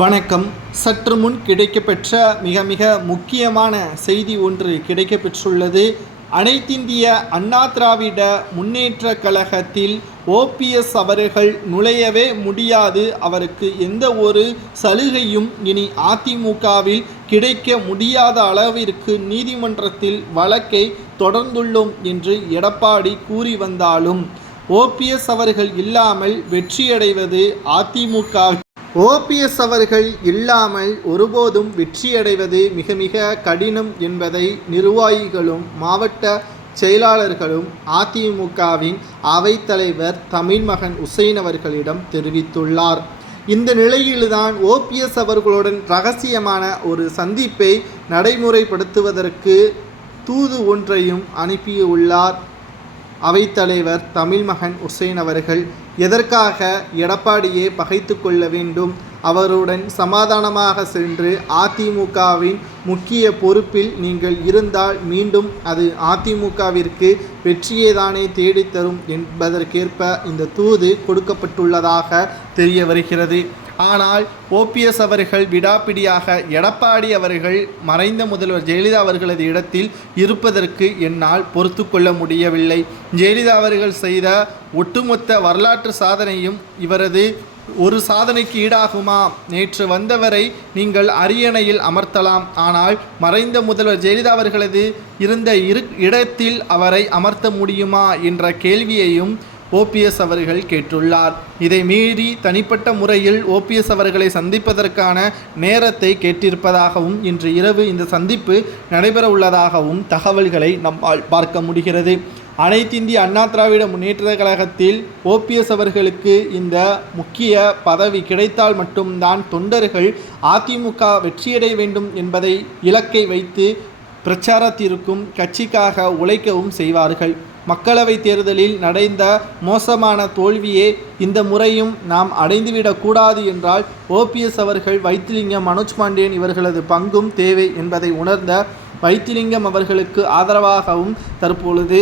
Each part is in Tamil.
வணக்கம். சற்று முன் கிடைக்கப்பெற்ற மிக முக்கியமான செய்தி ஒன்று கிடைக்கப்பெற்றுள்ளது. அனைத்திந்திய அண்ணா திராவிட முன்னேற்றக் கழகத்தில் OPS அவர்கள் நுழையவே முடியாது, அவருக்கு எந்த ஒரு சலுகையும் இனி அதிமுகவில் கிடைக்க முடியாத அளவிற்கு நீதிமன்றத்தில் வழக்கை தொடர்ந்துள்ளோம் என்று எடப்பாடி கூறி வந்தாலும் OPS அவர்கள் இல்லாமல் வெற்றியடைவது அதிமுக OPS அவர்கள் இல்லாமல் ஒருபோதும் வெற்றியடைவது மிக கடினம் என்பதை நிர்வாகிகளும் மாவட்ட செயலாளர்களும் அதிமுகவின் அவைத்தலைவர் தமிழ்மகன் உசேன் அவர்களிடம் தெரிவித்துள்ளார். இந்த நிலையில்தான் OPS அவர்களுடன் இரகசியமான ஒரு சந்திப்பை நடைமுறைப்படுத்துவதற்கு தூது ஒன்றையும் அனுப்பியுள்ளார் அவைத்தலைவர் தமிழ்மகன் உசேன் அவர்கள். எதற்காக எடப்பாடியை பகைத்து கொள்ள வேண்டும்? அவருடன் சமாதானமாக சென்று அதிமுகவின் முக்கிய பொறுப்பில் நீங்கள் இருந்தால் மீண்டும் அது அதிமுகவிற்கு வெற்றியை தானே தேடித்தரும் என்பதற்கேற்ப இந்த தூது கொடுக்கப்பட்டுள்ளதாக தெரிய வருகிறது. ஆனால் OPS அவர்கள் விடாப்பிடியாக எடப்பாடி அவர்கள் மறைந்த முதல்வர் ஜெயலலிதா அவர்களது இடத்தில் இருப்பதற்கு என்னால் பொறுத்து கொள்ள முடியவில்லை. ஜெயலலிதா அவர்கள் செய்த ஒட்டுமொத்த வரலாற்று சாதனையும் இவரது ஒரு சாதனைக்கு ஈடாகுமா? நேற்று வந்தவரை நீங்கள் அரியணையில் அமர்த்தலாம், ஆனால் மறைந்த முதல்வர் ஜெயலலிதா அவர்களது இருந்த இடத்தில் அவரை அமர்த்த முடியுமா என்ற கேள்வியையும் OPS அவர்கள் கேட்டுள்ளார். இதை மீறி தனிப்பட்ட முறையில் OPS அவர்களை சந்திப்பதற்கான நேரத்தை கேட்டிருப்பதாகவும் இன்று இரவு இந்த சந்திப்பு நடைபெற உள்ளதாகவும் தகவல்களை நம்மால் பார்க்க முடிகிறது. அனைத்திந்திய அண்ணா திராவிட முன்னேற்ற கழகத்தில் OPS அவர்களுக்கு இந்த முக்கிய பதவி கிடைத்தால் மட்டும்தான் தொண்டர்கள் அதிமுக வெற்றியடைய வேண்டும் என்பதை இலக்கை வைத்து பிரச்சாரத்திற்கும் கட்சிக்காக உழைக்கவும் செய்வார்கள். மக்களவை தேர்தலில் நடந்த மோசமான தோல்வியே இந்த முறையும் நாம் அடைந்துவிடக்கூடாது என்றால் OPS அவர்கள் வைத்திலிங்கம், மனோஜ் பாண்டியன் இவர்களது பங்கும் தேவை என்பதை உணர்ந்த வைத்திலிங்கம் அவர்களுக்கு ஆதரவாகவும் தற்பொழுது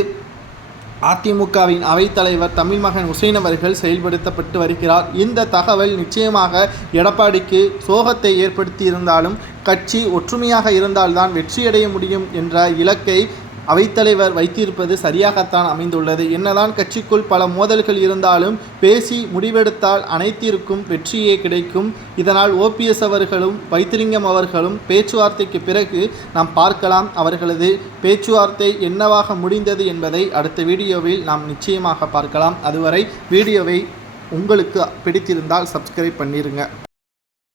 அதிமுகவின் அவைத்தலைவர் தமிழ்மகன் உசேன் அவர்கள் செயல்படுத்தப்பட்டு வருகிறார். இந்த தகவல் நிச்சயமாக எடப்பாடிக்கு சோகத்தை ஏற்படுத்தி இருந்தாலும் கட்சி ஒற்றுமையாக இருந்தால்தான் வெற்றியடைய முடியும் என்ற இலக்கை அவைத்தலைவர் வைத்திருப்பது சரியாகத்தான் அமைந்துள்ளது. என்னதான் கட்சிக்குள் பல மோதல்கள் இருந்தாலும் பேசி முடிவெடுத்தால் அனைத்திற்கும் வெற்றியே கிடைக்கும். இதனால் OPS அவர்களும் வைத்திலிங்கம் அவர்களும் பேச்சுவார்த்தைக்கு பிறகு நாம் பார்க்கலாம். அவர்களது பேச்சுவார்த்தை என்னவாக முடிந்தது என்பதை அடுத்த வீடியோவில் நாம் நிச்சயமாக பார்க்கலாம். அதுவரை வீடியோவை உங்களுக்கு பிடித்திருந்தால் சப்ஸ்கிரைப் பண்ணிடுங்க.